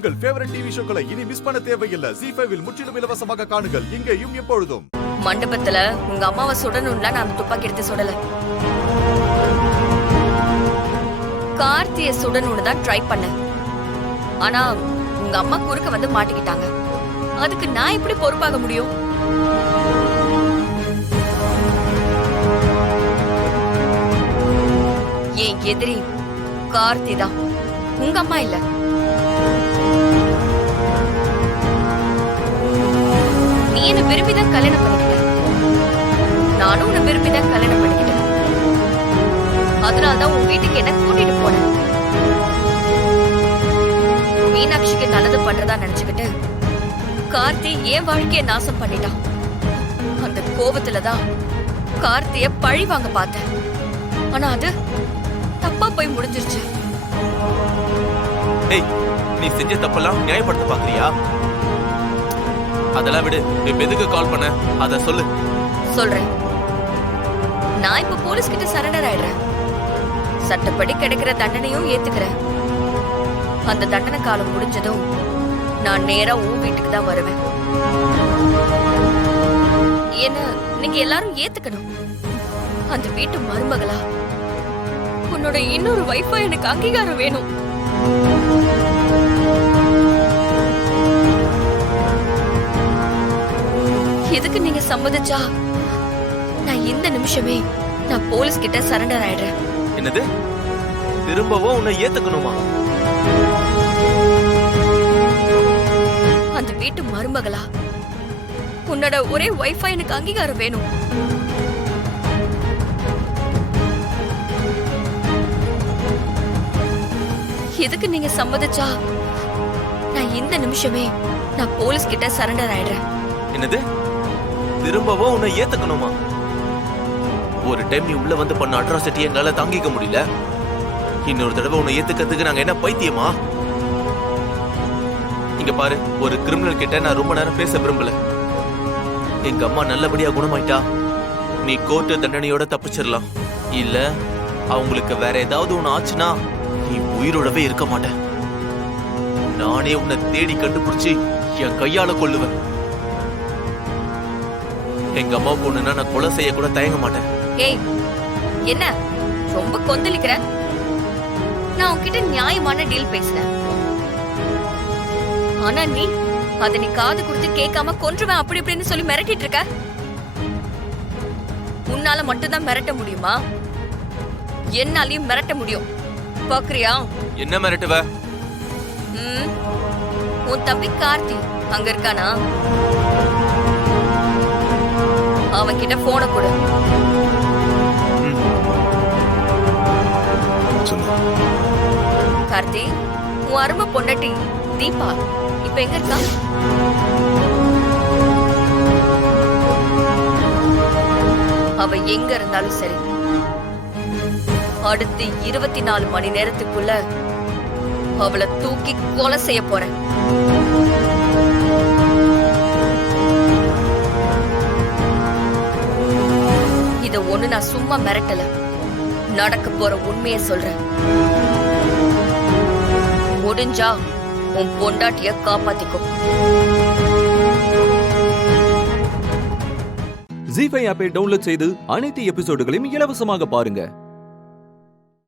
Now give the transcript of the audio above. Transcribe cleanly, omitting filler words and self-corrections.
உங்கள் favourite TV ஷோக்களை இனி miss பண்ண தேவையில்லை. ZEE5 இல் முற்றிலும் இலவசமாக காணுங்கள், இங்கேயும் எப்பொழுதும். மண்டபத்துல உங்க அம்மாவை சுடணும்ல, நான் துப்பாக்கி எடுத்து சுடல. கார்த்திய சுடணும்னு தான் ட்ரை பண்ணேன். ஆனா உங்க அம்மா குறுக்க வந்து மாட்டிக்கிட்டாங்க. அதுக்கு நான் எப்படி பொறுப்பாக முடியும்? என் எதிரி கார்த்தி தான், உங்க அம்மா இல்ல. நீ என்ன விரும்பிதான் கல்யாணம் பண்ணிக்கிட்ட, நானும் உன்னை விரும்பிதான் கல்யாணம் பண்ணிக்கிட்டேன். அதனாலதான் உன் வீட்டுக்கு என்ன கூட்டிட்டு போனேன். மீனாட்சிக்கு நல்லது பண்றதா நினைச்சுக்கிட்டு கார்த்தி என் வாழ்க்கைய நாசம் பண்ணிட்டான். அந்த கோபத்துலதான் கார்த்திய பழி வாங்க பார்த்தேன். ஆனா அது தப்பா போய் முடிஞ்சிருச்சு. ஏய், நீ செஞ்ச தப்பெல்லாம் நியாயப்படுத்த பாக்குறியா? அதெல்லாம் விடு. இப்ப எதுக்கு கால் பண்ண, அத சொல்லு. சொல்றேன். நான் இப்ப போலீஸ் கிட்ட சரண்டர் ஆயிடுறேன். சட்டப்படி கிடைக்கிற தண்டனையும் ஏத்துக்கிறேன். அந்த தண்டனை காலம் முடிஞ்சதும் நான் நேரா உன் வீட்டுக்கு தான் வருவேன். என்ன நீங்க எல்லாரும் ஏத்துக்கணும். அந்த வீட்டு மருமகளா உன்னோட இன்னொரு வைஃபா எனக்கு அங்கீகாரம் வேணும். எதுக்கு நீங்க சம்மதிச்சா நான் இந்த நிமிஷமே நான் போலீஸ் கிட்ட சரண்டர் ஆயிடுறேன். என்னது? திரும்பவும் உன்னை ஏத்துக்கணுமா? அந்த வீட்டு மருமகளா உன்னோட ஒரே வைஃபா எனக்கு அங்கீகாரம் வேணும். எதுக்கு நீங்க சம்மதிச்சா நான் இந்த நிமிஷமே நான் போலீஸ் கிட்ட சரண்டர் ஆயிடுறேன். என்னது? திரும்பவும் உன்னை ஏத்துக்கணுமா? ஒரு டைம் நீ உள்ள வந்து பண்ண அட்ராசிட்டி எங்களால தாங்கிக்க முடியல. இன்னொரு தடவை உன்னை ஏத்துக்கிறதுக்கு நாங்க என்ன பைத்தியமா? இங்க பாரு, ஒரு கிரிமினல் கிட்ட நான் ரொம்ப நேரம் பேச விரும்பல. எங்க அம்மா நல்லபடியா குணமாயிட்டா நீ கோர்ட்டு தண்டனையோட தப்பிச்சிடலாம். இல்ல அவங்களுக்கு வேற ஏதாவது ஒண்ணு ஆச்சுன்னா நீ உயிரோடவே இருக்க மாட்ட. நானே உன்னை தேடி கண்டுபிடிச்சு என் கையால கொல்லுவேன். எங்க அம்மா பொண்ணுன்னா நான் கொலை செய்ய கூட தயங்க மாட்டேன். ஏய், என்ன ரொம்ப கொந்தளிக்கிற? நான் உன்கிட்ட நியாயமான டீல் பேசுறேன். ஆனா நீ அத நீ காது கொடுத்து கேட்காம கொன்றுவேன் அப்படி இப்படின்னு சொல்லி மிரட்டிட்டு இருக்க. உன்னால மட்டும்தான் மிரட்ட முடியுமா? என்னாலையும் மிரட்ட முடியும். பாக்குறியா? என்ன மிரட்டுவ? உன் தம்பி கார்த்தி அங்க இருக்கானா? அவன் கிட்ட போன கொடு. கார்த்தி, உன் அருமை பொண்டாட்டி தீபா இப்ப எங்க இருக்கா? அவ எங்க இருந்தாலும் சரி, அடுத்து 24 மணி நேரத்துக்குள்ள அவளை தூக்கி கொலை செய்ய போறேன். இத ஒண்ணு நான் சும்மா மிரட்டல, நடக்க போற உண்மையை சொல்றேன். முடிஞ்சா உன் பொண்டாட்டிய காப்பாத்திக்கும். ZEE5 ஆப்பை டவுன்லோட் செய்து அனைத்து எபிசோடுகளையும் இலவசமாக பாருங்க.